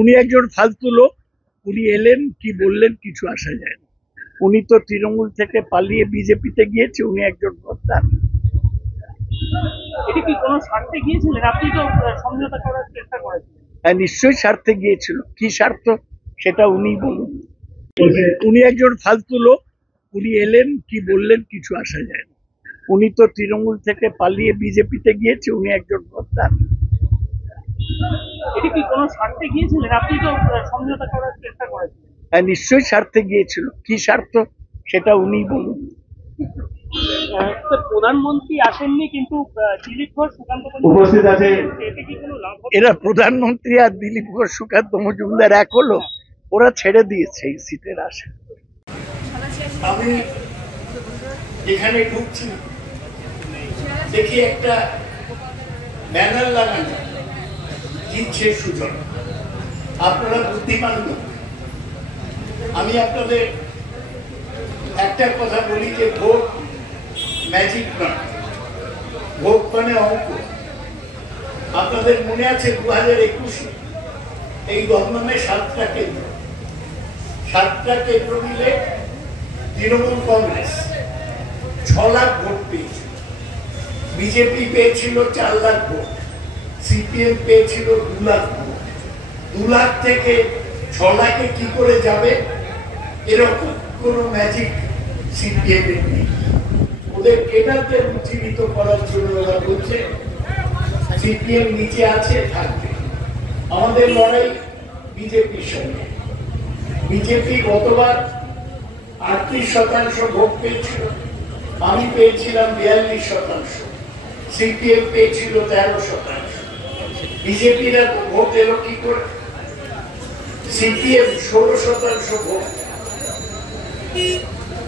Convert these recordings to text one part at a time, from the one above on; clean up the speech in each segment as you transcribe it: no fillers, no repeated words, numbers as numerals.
উনি একজন ফালতু লোক। উনি এলেন কি বললেন কিছু আসা যায় না। উনি তো তৃণমূল থেকে পালিয়ে বিজেপিতে গিয়েছে। উনি একজন গদ্দার। এটা কি কোনো স্বার্থে গিয়েছিলেন? আপনি তো সমঝোতা করার চেষ্টা করেছিলেন। হ্যাঁ, নিশ্চয়ই স্বার্থে গিয়েছিল। কি স্বার্থ সেটা উনি বলুন। উনি একজন ফালতু লোক। উনি এলেন কি বললেন কিছু আসা যায় না। উনি তো তৃণমূল থেকে পালিয়ে বিজেপিতে গিয়েছে। উনি একজন গদ্দার। এটা কি কোনো স্বার্থে গিয়েছিলেন? আপনি তো সমঝোতা করার চেষ্টা করেছিলেন। হ্যাঁ, নিশ্চয়ই স্বার্থে গিয়েছিল। কি স্বার্থ সেটা উনি বলুন। প্রধানমন্ত্রী আসেননি, কিন্তু দিলীপ ঘোষ, সুকান্ত উপস্থিত আছে। এতে কি কোনো লাভ হবে? এরা প্রধানমন্ত্রী আর দিলীপ ঘোষ সুকান্ত মজুমদার এক হলো? ওরা ছেড়ে দিয়েছে এই সিটের আশা। আমি এখানে ঢুকছি, দেখি একটা ব্যানার লাগানো, জিতছে সুজন। আপনারা বুদ্ধিমান লোক। আমি আপনাদের একটা কথা বলি যে ভোট ম্যাজিক নয়, ভোট মানে অঙ্ক। আপনাদের মনে আছে 2021 এই দমদমে 7টা কেন্দ্র, 7টা কেন্দ্র মিলে তৃণমূল কংগ্রেস 6 লাখ ভোট পেয়েছিল, বিজেপি পেয়েছিল 4 লাখ ভোট, সিপিএম পেয়েছিল 2 লাখ ভোট। 2 লাখ থেকে 6 লাখে কি করে যাবে এরকম কোন ম্যাজিক সিপিএম এর নেই। ওদের কেডারদের উজ্জীবিত করার জন্য ওরা বলছে সিপিএম নিচে আছে, থাকবে। আমাদের লড়াই বিজেপির সঙ্গে। বিজেপি গতবার 38% ভোট পেয়েছিল, আমি পেয়েছিলাম 42%, সিপিএম পেয়েছিল 13%। বিজেপির এত ভোট এলো কি করে? সিপিএম 16% ভোট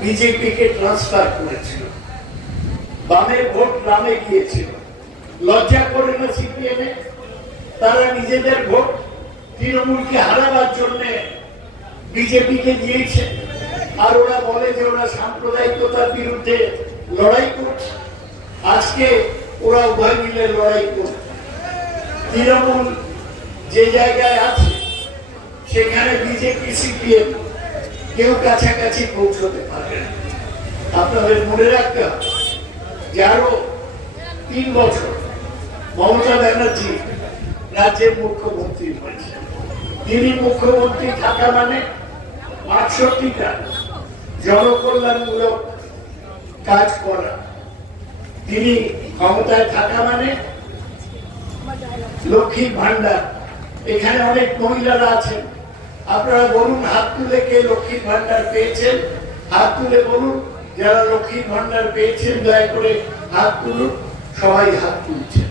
বিজেপিকে ট্রান্সফার করেছিল। বামের ভোট নামে গিয়েছিল। লজ্জা করে না সিপিএম? তারা নিজেদের ভোট তৃণমূলকে হারাবার জন্য বিজেপিকে দিয়েছে, আর ওরা বলে যে ওরা সাম্প্রদায়িকতার বিরুদ্ধে লড়াই করছে। আজকে ওরা উভয় মিলে লড়াই করছে। তৃণমূল যে জায়গায় আছে সেখানে বিজেপি সিপিএম কেউ কাছাকাছি পৌঁছতে পারে না। আপনাদের মনে রাখতে হবে যে আরো 3 বছর মমতা ব্যানার্জি রাজ্যের মুখ্যমন্ত্রী হয়েছে। তিনি মুখ্যমন্ত্রী থাকা মানে 68টা জনকল্যাণমূলক কাজ করা। তিনি ক্ষমতায় থাকা মানে লক্ষ্মীর ভান্ডার। এখানে অনেক মহিলারা আছেন, আপনারা বলুন হাত তুলে কে লক্ষ্মীর ভান্ডার পেয়েছেন। হাত তুলে বলুন যারা লক্ষ্মীর ভান্ডার পেয়েছেন, দয়া করে হাত তুলুন। সবাই হাত তুলছেন।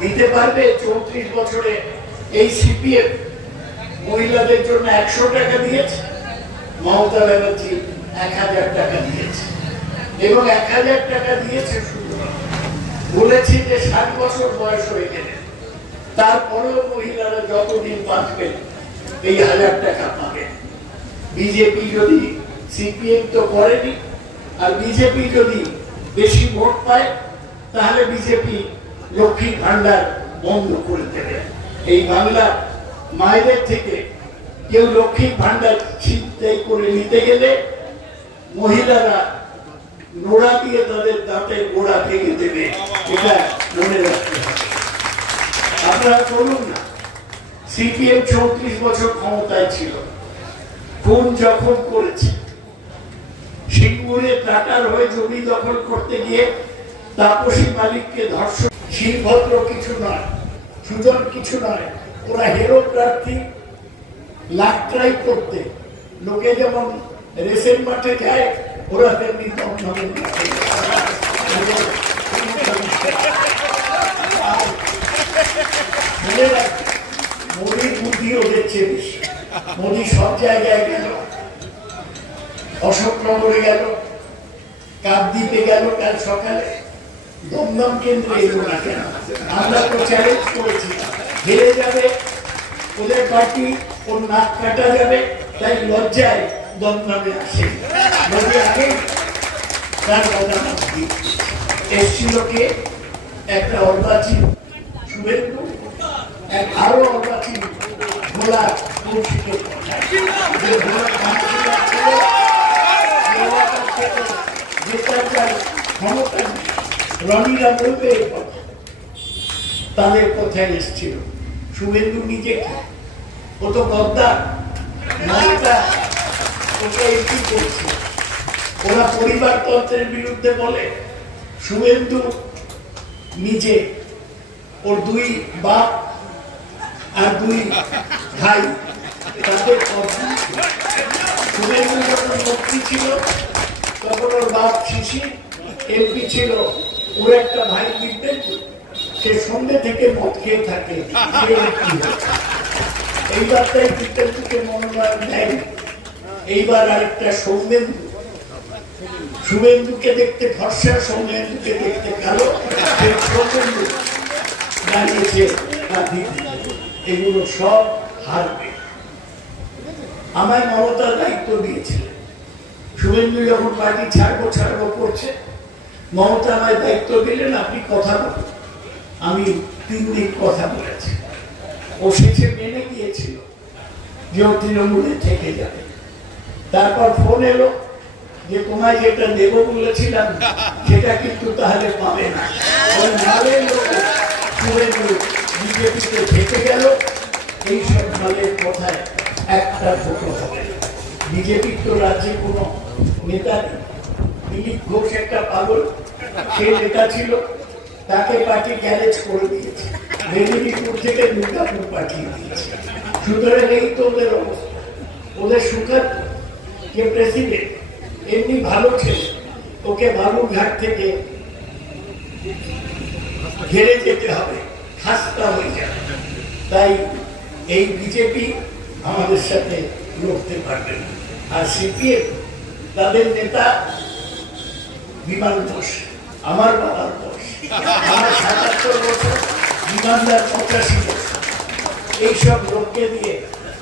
দিতে পারবে 34 বছরে এই সিপিএম মহিলাদের জন্য 100 টাকা দিয়েছে, মমতা ব্যানার্জি 1000 টাকা দিয়েছে, এবং 1000 টাকা দিয়েছে শুধু বলেছি যে 60 বছর বয়স হয়ে গেলে তারপরেও মহিলারা যতদিন বাঁচবেন এই 1000 টাকা পাবেন। বিজেপি যদি, সিপিএম তো করেনি, আর বিজেপি যদি বেশি ভোট পায় তাহলে বিজেপি লক্ষ্মীর ভান্ডার বন্ধ করে দেবে। এই বাংলা মায়েদের থেকে কেউ লক্ষ্মীর ভান্ডার ছিনতাই করে নিতে গেলে মহিলারা নোড়া দিয়ে তাদের দাঁতের গোড়া ভেঙে দেবে। এটা মনে রাখতে হবে। আপনারা বলুন না, সিপিএম 34 বছর ক্ষমতায় ছিল, খুন যখন করেছে, সিঙ্গুরে টাটার হয়ে জমি দখল করতে গিয়ে তাপসী মালিককে ধর্ষণ। শিলভদ্র কিছু নয়, সুজন কিছু নয়, ওরা হেরো প্রার্থী লাখ ট্রাই করতে। লোকে যেমন রেসের মাঠে যায়, ওরা তেমনি দমদমের মাঠে। মনে রাখবে, মোদীর বুদ্ধি ওদের চেয়ে বেশি। মোদী সব জায়গায় গেল, অশোকনগরে গেল, কাকদ্বীপে গেল, কাল সকালে দমদম কেন্দ্রে এলো না কেন? আমরা তো চ্যালেঞ্জ করেছি হেরে যাবে, ওদের পার্টি ওর নাক কাটা যাবে, তাই লজ্জায় দমদমে আসে। মোদী আগে তার প্রধানমন্ত্রী এসছিল কে? একটা অর্বাচীন শুভেন্দু, এক আরো অর্বাচীন ভোলা কৌশিকের কথা, যে ভোলা কাউন্সিলর ছিল, যে এলাকার থেকে জেতার যার ক্ষমতা নেই, রনিরা বলবে এই কথা, তাদের কথায় এসেছিল। শুভেন্দু নিজে ও তো গদ্দার, মমতা ওকে এমপি করছে। ওরা পরিবারতন্ত্রের বিরুদ্ধে বলে, শুভেন্দু নিজে ওর দুই বাপ আর দুই ভাই তাদের শুভেন্দু যখন মন্ত্রী ছিল তখন ওর বাপ শিশির এমপি ছিল, ওর একটা ভাই দিব্যেন্দু, সে সন্ধ্যে থেকে মদ খেয়ে থাকে, সে এমপি হয়েছে। এইবার তাই দিব্যেন্দুকে মনোনয়ন দেয়। এইবার আরেকটা সৌমেন্দু, শুভেন্দুকে দেখতে ফর্সা, সৌমেন্দুকে দেখতে কালো, সৌমেন্দু দাঁড়িয়েছে। এগুলো সব হারবে। আমায় মমতা দায়িত্ব দিয়েছিলেন, শুভেন্দু যখন পার্টি ছাড়বো করছে, মমতা আমায় দায়িত্ব দিলেন, আপনি কথা বলুন। আমি 3 দিন কথা বলেছি। ও শেষে মেনে গিয়েছিল যে ও তৃণমূলে থেকে যাবে। তারপর ফোন এলো যে তোমায় যেটা দেবো বলেছিলাম সেটা কিন্তু তাহলে পাবে না। ওই মালের লোকে শুভেন্দু বিজেপিতে থেকে গেল। এইসব মালের কথায় একটা ভোটও হবে না। বিজেপির তো রাজ্যে কোনো নেতা নেই। দিলীপ ঘোষ একটা পাগল, সে নেতা ছিল, তাকে পার্টি গ্যারেজ করে দিয়েছে, মেদিনীপুর থেকে দুর্গাপুর পাঠিয়ে দিয়েছে। সুতরাং এই তো ওদের অবস্থা। ওদের সুখাত যে প্রেসিডেন্ট এমনি ভালো ছেলে, ওকে বালুরঘাট থেকে ঘেরে যেতে হবে, খাস্তা হয়ে যাবে। তাই এই বিজেপি আমাদের সাথে লড়তে পারবে না। আর সিপিএম তাদের নেতা বিমান ঘোষ, আমার বাবার বয়স, আমার ৭৭ বছর, বিমানদার ৮৫ বছর। এইসব লোককে দিয়ে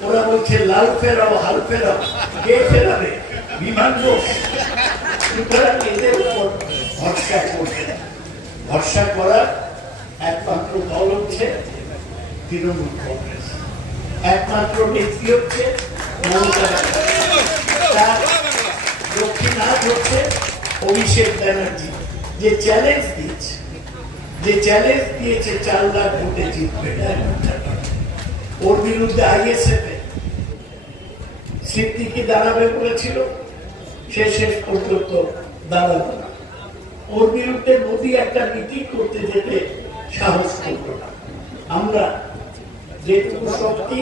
ওরা বলছে লাল ফেরাও, হাল ফেরাও, কে ফেরাবে? বিমান ঘোষ। সুতরাং এদের উপর ভরসা করবে না। ভরসা করার একমাত্র দল হচ্ছে তৃণমূল কংগ্রেস, একমাত্র ব্যক্তি হচ্ছে মমতা ব্যানার্জি, তার দক্ষিণ হাত হচ্ছে অভিষেক ব্যানার্জি, যে চ্যালেঞ্জ দিয়েছে 4 লাখ ভোটে জিতবে। ওর বিরুদ্ধে আইএসএফ সিদ্দিকি দাঁড়াবে বলেছিল, সে শেষ পর্যন্ত দাঁড়াবে না। ওর বিরুদ্ধে মোদী একটা মিটিং করতে যেতে সাহস করল না। আমরা যেটুকু শক্তি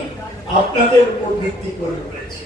আপনাদের উপর ভিত্তি করে রয়েছে,